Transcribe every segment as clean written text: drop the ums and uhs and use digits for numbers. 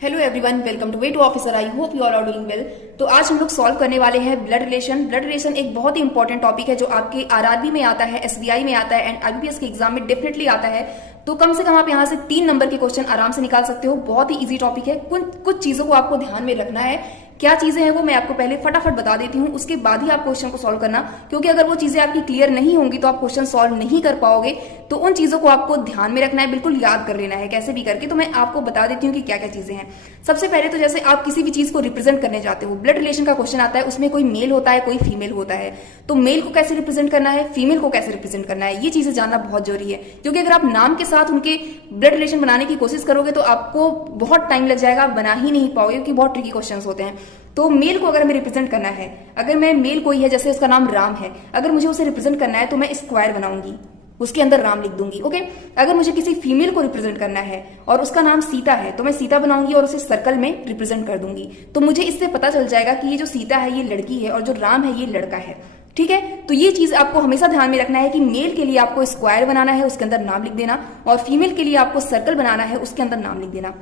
Hello everyone, welcome to way to officer. I hope you all are doing well. तो आज हम लोग solve करने वाले हैं ब्लड रिलेशन। ब्लड रिलेशन एक बहुत ही इंपॉर्टेंट टॉपिक है जो आपके आरआरबी में आता है, एसबीआई में आता है एंड आईबीपीएस के एग्जाम में डेफिनेटली आता है। तो कम से कम आप यहाँ से 3 नंबर के क्वेश्चन आराम से निकाल सकते हो। बहुत ही इजी टॉपिक है। कुछ चीजों को आपको ध्यान में रखना है। क्या चीजें हैं वो मैं आपको पहले फटाफट बता देती हूँ, उसके बाद ही आप क्वेश्चन को सॉल्व करना, क्योंकि अगर वो चीजें आपकी क्लियर नहीं होंगी तो आप क्वेश्चन सॉल्व नहीं कर पाओगे। तो उन चीजों को आपको ध्यान में रखना है, बिल्कुल याद कर लेना है कैसे भी करके। तो मैं आपको बता देती हूँ कि क्या क्या चीजें हैं। सबसे पहले तो जैसे आप किसी भी चीज को रिप्रेजेंट करने जाते हो, ब्लड रिलेशन का क्वेश्चन आता है, उसमें कोई मेल होता है कोई फीमेल होता है। तो मेल को कैसे रिप्रेजेंट करना है, फीमेल को कैसे रिप्रेजेंट करना है, ये चीजें जानना बहुत जरूरी है। क्योंकि अगर आप नाम के साथ उनके ब्लड रिलेशन बनाने की कोशिश करोगे तो आपको बहुत टाइम लग जाएगा, आप बना ही नहीं पाओगे, क्योंकि बहुत ट्रिकी क्वेश्चन होते हैं। तो मेल को अगर हमें रिप्रेजेंट करना है, अगर मैं मेल कोई है, जैसे उसका नाम राम है, अगर मुझे उसे रिप्रेजेंट करना है तो मैं स्क्वायर बनाऊंगी, उसके अंदर राम लिख दूंगी। ओके। अगर मुझे किसी फीमेल को रिप्रेजेंट करना है और उसका नाम सीता है तो मैं सीता बनाऊंगी और उसे सर्कल में रिप्रेजेंट कर दूंगी। तो मुझे इससे पता चल जाएगा कि ये जो सीता है ये लड़की है और जो राम है ये लड़का है। ठीक है। तो ये चीज आपको हमेशा ध्यान में रखना है कि मेल के लिए आपको स्क्वायर बनाना है, उसके अंदर नाम लिख देना, और फीमेल के लिए आपको सर्कल बनाना है, उसके अंदर नाम लिख देना।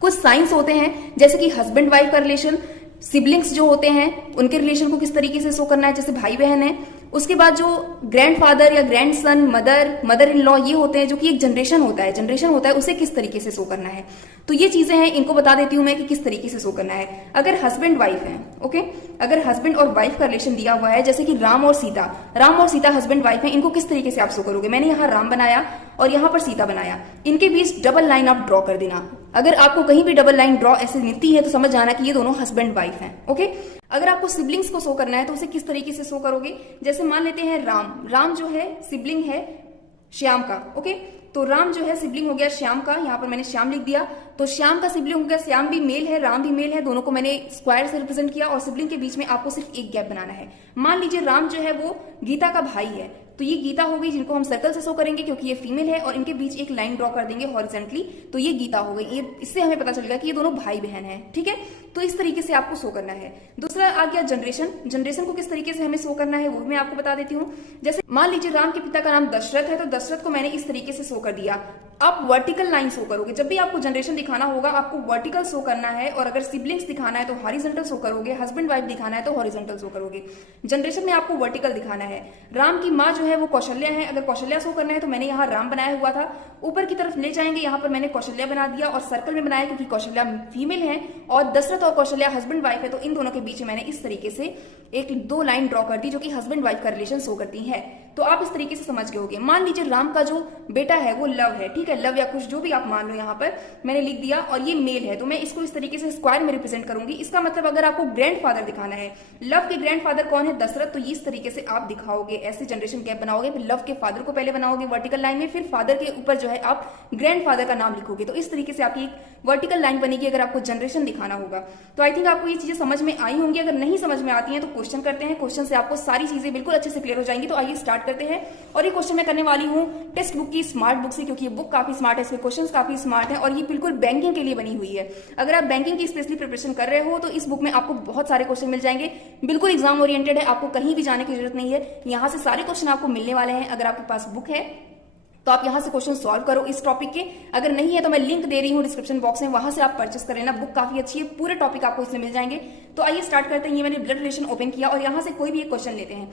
कुछ साइंस होते हैं जैसे कि हस्बैंड वाइफ का रिलेशन, सिबलिंग्स जो होते हैं उनके रिलेशन को किस तरीके से शो करना है, जैसे भाई बहन है। उसके बाद जो ग्रैंडफादर या ग्रैंडसन, मदर इन लॉ, ये होते हैं जो कि एक जनरेशन होता है, उसे किस तरीके से शो करना है। तो ये चीजें हैं, इनको बता देती हूं मैं कि किस तरीके से शो करना है। अगर हस्बैंड वाइफ है, ओके, अगर हस्बैंड और वाइफ का रिलेशन दिया हुआ है, जैसे कि राम और सीता हस्बैंड वाइफ है, इनको किस तरीके से आप शो करोगे। मैंने यहाँ राम बनाया और यहाँ पर सीता बनाया, इनके बीच डबल लाइन आप ड्रॉ कर देना। अगर आपको कहीं भी डबल लाइन ड्रॉ ऐसे मिलती है तो समझ जाना कि ये दोनों हस्बैंड वाइफ हैं। ओके। अगर आपको सिबलिंग्स को शो करना है तो उसे किस तरीके से शो करोगे, जैसे मान लेते हैं राम जो है सिबलिंग है श्याम का। ओके। तो राम जो है सिबलिंग हो गया श्याम का, यहाँ पर मैंने श्याम लिख दिया। तो श्याम का सिबलिंग हो गया, श्याम भी मेल है राम भी मेल है, दोनों को मैंने स्क्वायर से रिप्रेजेंट किया, और सिबलिंग के बीच में आपको सिर्फ एक गैप बनाना है। मान लीजिए राम जो है वो गीता का भाई है, तो ये गीता हो गई, जिनको हम सर्कल से शो करेंगे क्योंकि ये फीमेल है, और इनके बीच एक लाइन ड्रॉ कर देंगे हॉरिजॉन्टली, तो ये गीता हो गई। ये इससे हमें पता चलेगा कि ये दोनों भाई बहन हैं। ठीक है। तो इस तरीके से आपको शो करना है। दूसरा आ गया जनरेशन को किस तरीके से हमें शो करना है वो भी मैं आपको बता देती हूँ। जैसे मान लीजिए राम के पिता का नाम दशरथ है, तो दशरथ को मैंने इस तरीके से शो कर दिया। आप वर्टिकल लाइन शो करोगे, जब भी आपको जनरेशन दिखाना होगा आपको वर्टिकल शो करना है, और अगर सिबलिंग्स दिखाना है तो हॉरिजॉन्टल शो करोगे, हस्बैंड वाइफ दिखाना है तो हॉरिजॉन्टल शो करोगे। जनरेशन में आपको वर्टिकल दिखाना है। राम की माँ जो है वो कौशल्या है, अगर कौशल्या शो करना है तो मैंने यहाँ राम बनाया हुआ था, ऊपर की तरफ ले जाएंगे, यहाँ पर मैंने कौशल्या बना दिया और सर्कल में बनाया क्योंकि कौशल्या फीमेल है और दशरथ और कौशल्या हस्बैंड वाइफ है, तो इन दोनों के बीच में मैंने इस तरीके से एक दो लाइन ड्रॉ कर दी जो कि हस्बैंड वाइफ का रिलेशन शो करती है। तो आप इस तरीके से समझ गए होंगे। मान लीजिए राम का जो बेटा है वो लव है, ठीक है, लव या कुछ जो भी आप मान लो, यहाँ पर मैंने लिख दिया, और ये मेल है, तो मैं इसको इस तरीके से स्क्वायर में रिप्रेजेंट करूंगी। इसका मतलब अगर आपको ग्रैंडफादर दिखाना है, लव के ग्रैंडफादर कौन है, दशरथ, तो इस तरीके से आप दिखाओगे, ऐसे जनरेशन गैप बनाओगे। फिर लव के फादर को पहले बनाओगे वर्टिकल लाइन में, फिर फादर के ऊपर जो है आप ग्रैंडफादर का नाम लिखोगे। तो इस तरीके से आपकी एक वर्टिकल लाइन बनेगी अगर आपको जनरेशन दिखाना होगा। तो आई थिंक आपको ये चीजें समझ में आई होंगी। अगर नहीं समझ में आती हैं तो क्वेश्चन करते हैं, क्वेश्चन से आपको सारी चीजें बिल्कुल अच्छे से क्लियर हो जाएंगी। तो आइए स्टार्ट करते हैं। और ये क्वेश्चन मैं करने वाली हूँ टेक्स्ट बुक की स्मार्ट बुक से, क्योंकि ये बुक काफी स्मार्ट है, इसके क्वेश्चन काफी स्मार्ट है, और ये बिल्कुल बैंकिंग के लिए बनी हुई है। अगर आप बैंकिंग की स्पेशली प्रिपरेशन कर रहे हो तो इस बुक में आपको बहुत सारे क्वेश्चन मिल जाएंगे। बिल्कुल एग्जाम ओरिएंटेड है, आपको कहीं भी जाने की जरूरत नहीं है, यहाँ से सारे क्वेश्चन आपको मिलने वाले हैं। अगर आपके पास बुक है तो आप यहां से क्वेश्चन सॉल्व करो इस टॉपिक के। अगर नहीं है तो मैं लिंक दे रही हूं डिस्क्रिप्शन बॉक्स में, वहां से आप परचेस कर लेना। बुक काफी अच्छी है, पूरे टॉपिक आपको इसमें मिल जाएंगे। तो आइए स्टार्ट करते हैं। ये मैंने ब्लड रिलेशन ओपन किया और यहां से कोई भी एक क्वेश्चन लेते हैं।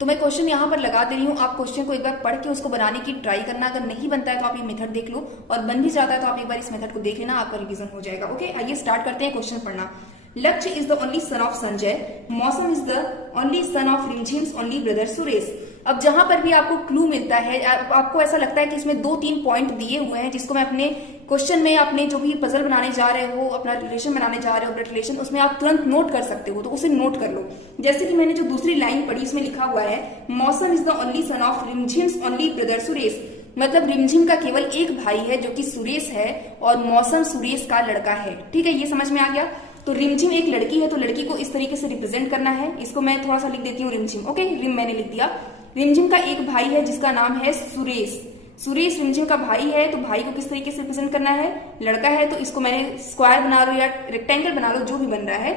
तो मैं क्वेश्चन यहाँ पर लगा दे रही हूँ, आप क्वेश्चन को एक बार पढ़ के उसको बनाने की ट्राई करना। अगर नहीं बनता है तो आप ये मेथड देख लो, और बन भी जाता है तो आप एक बार इस मेथड को देख लेना, आपका रिवीजन हो जाएगा। ओके। आइए स्टार्ट करते हैं क्वेश्चन पढ़ना। Lakshya is the only son of Sanjay, Mausam is the only son of Rimjhim's only brother Suresh. अब जहां पर भी आपको क्लू मिलता है, आपको ऐसा लगता है कि इसमें 2-3 पॉइंट दिए हुए हैं जिसको मैं अपने क्वेश्चन में, अपने जो भी पजल बनाने जा रहे हो, अपना रिलेशन बनाने जा रहे हो, ब्लड रिलेशन, उसमें आप तुरंत नोट कर सकते हो, तो उसे नोट कर लो। जैसे कि मैंने जो दूसरी लाइन पढ़ी इसमें लिखा हुआ है, Mausam is the only son of Rimjhim's only brother Suresh, मतलब रिमझिम का केवल एक भाई है जो कि सुरेश है, और मौसम सुरेश का लड़का है। ठीक है, ये समझ में आ गया। तो रिमझिम एक लड़की है, तो लड़की को इस तरीके से रिप्रेजेंट करना है। इसको मैं थोड़ा सा लिख देती हूँ रिमझिम। ओके, रिम मैंने लिख दिया। रिमझिम का एक भाई है जिसका नाम है सुरेश। सुरेश रिमझिम का भाई है, तो भाई को किस तरीके से रिप्रेजेंट करना है, लड़का है, तो इसको मैंने स्क्वायर बना लो या रेक्टेंगल बना लो, जो भी बन रहा है,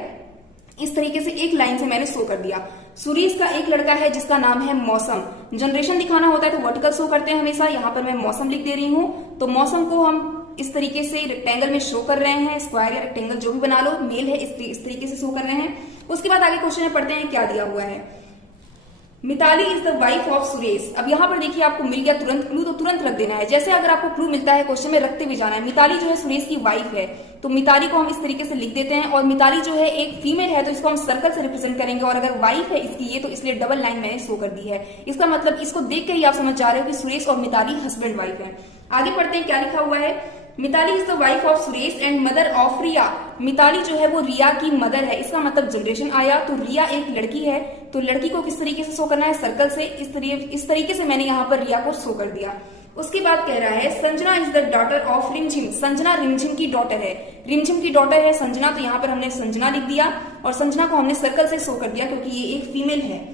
इस तरीके से एक लाइन से मैंने शो कर दिया। सुरेश का एक लड़का है जिसका नाम है मौसम। जनरेशन दिखाना होता है तो वर्टिकल शो करते हैं हमेशा, यहाँ पर मैं मौसम लिख दे रही हूँ। तो मौसम को हम इस तरीके से रेक्टेंगल में शो कर रहे हैं, स्क्वायर या रेक्टेंगल जो भी बना लो, मेल है इस तरीके से शो कर रहे हैं। उसके बाद आगे क्वेश्चन में पढ़ते हैं क्या दिया हुआ है। Mitali is the wife of Suresh. अब यहाँ पर देखिए आपको मिल गया तुरंत क्लू, तो तुरंत रख देना है। जैसे अगर आपको क्लू मिलता है क्वेश्चन में रखते हुए जाना है। मिताली जो है सुरेश की वाइफ है, तो मिताली को हम इस तरीके से लिख देते हैं। और मिताली जो है एक फीमेल है, तो इसको हम सर्कल से रिप्रेजेंट करेंगे। और अगर वाइफ है इसकी ये, तो इसलिए डबल लाइन मैंने शो कर दी है। इसका मतलब इसको देख के ही आप समझ जा रहे हो कि सुरेश और मिताली हस्बैंड वाइफ है। आगे पढ़ते हैं क्या लिखा हुआ है। Mitali is the wife of Suresh and mother of Riya. Mitali जो है वो रिया की मदर है। इसका मतलब जनरेशन आया, तो रिया एक लड़की है, तो लड़की को किस तरीके से शो करना है, सर्कल से। इस तरीके से मैंने यहाँ पर रिया को शो कर दिया। उसके बाद कह रहा है Sanjana is the daughter of रिमझिम। संजना रिमझिम की डॉटर है, रिमझिम की डॉटर है संजना, तो यहाँ पर हमने संजना लिख दिया और संजना को हमने सर्कल से शो कर दिया क्योंकि ये एक फीमेल है।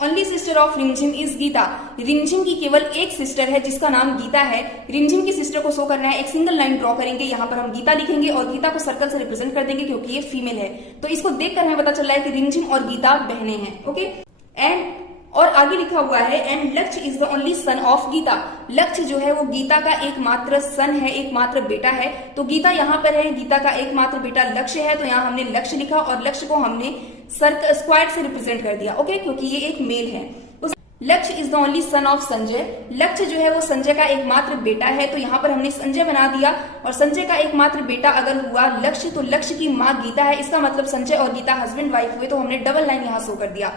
ओनली सिस्टर ऑफ रिमझिम इज गीता। रिमझिम की केवल एक सिस्टर है जिसका नाम गीता है। रिमझिम की सिस्टर को शो करना है, एक सिंगल लाइन ड्रॉ करेंगे, यहाँ पर हम गीता लिखेंगे और गीता को सर्कल से रिप्रेजेंट कर देंगे क्योंकि ये फीमेल है। तो इसको देखकर हमें पता चल रहा है कि रिमझिम और गीता बहनें हैं। ओके, एंड और आगे लिखा हुआ है and Lakshya is the only son of Geeta. Lakshya जो है वो गीता का एकमात्र सन है, एकमात्र बेटा है। तो गीता यहाँ पर है, गीता का एकमात्र बेटा लक्ष्य है, तो यहाँ हमने लक्ष्य लिखा और लक्ष्य को हमने स्क्वायर से रिप्रेजेंट कर दिया। ओके, क्योंकि ये एक मेल है। लक्ष्य is the only son of Sanjay. लक्ष्य जो है वो संजय का एकमात्र बेटा है, तो यहाँ पर हमने संजय बना दिया। और संजय का एकमात्र बेटा अगर हुआ लक्ष्य, तो लक्ष्य की माँ गीता है। इसका मतलब संजय और गीता हस्बैंड वाइफ हुए, तो हमने डबल लाइन यहाँ शो कर दिया।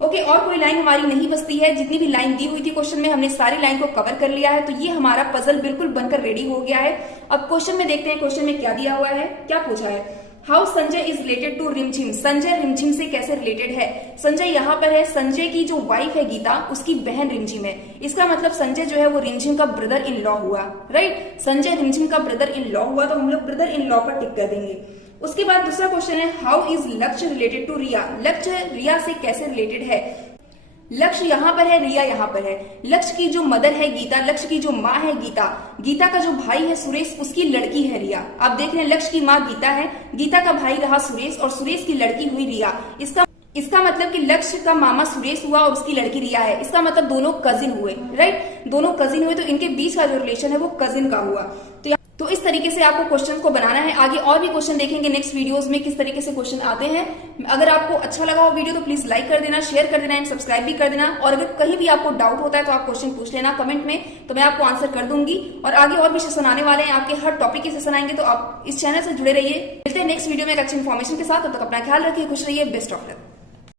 ओके, और कोई लाइन हमारी नहीं बचती है। जितनी भी लाइन दी हुई थी क्वेश्चन में हमने सारी लाइन को कवर कर लिया है। तो ये हमारा पजल बिल्कुल बनकर रेडी हो गया है। अब क्वेश्चन में देखते हैं क्वेश्चन में क्या दिया हुआ है, क्या पूछा है। How Sanjay is related to Rimjhim. Sanjay रिमझिम से कैसे रिलेटेड है। संजय यहाँ पर है, संजय की जो वाइफ है गीता, उसकी बहन रिमझिम है। इसका मतलब संजय जो है वो रिमझिम का ब्रदर इन लॉ हुआ। राइट, संजय रिमझिम का ब्रदर इन लॉ हुआ, तो हम लोग ब्रदर इन लॉ पर टिक कर देंगे। उसके बाद दूसरा क्वेश्चन है हाउ इज लक्ष्य रिलेटेड टू रिया। लक्ष्य रिया से कैसे रिलेटेड है। लक्ष्य यहाँ पर है, रिया यहाँ पर है। लक्ष्य की जो मदर है गीता, लक्ष्य की जो माँ है गीता, गीता का जो भाई है सुरेश, उसकी लड़की है रिया। आप देख रहे हैं लक्ष्य की माँ गीता है, गीता का भाई रहा सुरेश और सुरेश की लड़की हुई रिया। इसका मतलब कि लक्ष्य का मामा सुरेश हुआ और उसकी लड़की रिया है। इसका मतलब दोनों कजिन हुए। राइट, दोनों कजिन हुए, तो इनके बीच का जो रिलेशन है वो कजिन का हुआ। तो इस तरीके से आपको क्वेश्चन को बनाना है। आगे और भी क्वेश्चन देखेंगे नेक्स्ट वीडियोस में किस तरीके से क्वेश्चन आते हैं। अगर आपको अच्छा लगा हो वीडियो तो प्लीज लाइक कर देना, शेयर कर देना एंड सब्सक्राइब भी कर देना। और अगर कहीं भी आपको डाउट होता है तो आप क्वेश्चन पूछ लेना कमेंट में, तो मैं आपको आंसर कर दूंगी। और आगे और भी सेशन आने वाले हैं, आपके हर टॉपिक के सेशन आएंगे, तो आप इस चैनल से जुड़े रहिए। मिलते हैं नेक्स्ट वीडियो में एक अच्छी इन्फॉर्मेशन के साथ। तब तक अपना ख्याल रखिए, खुश रहिए, बेस्ट ऑफ लक।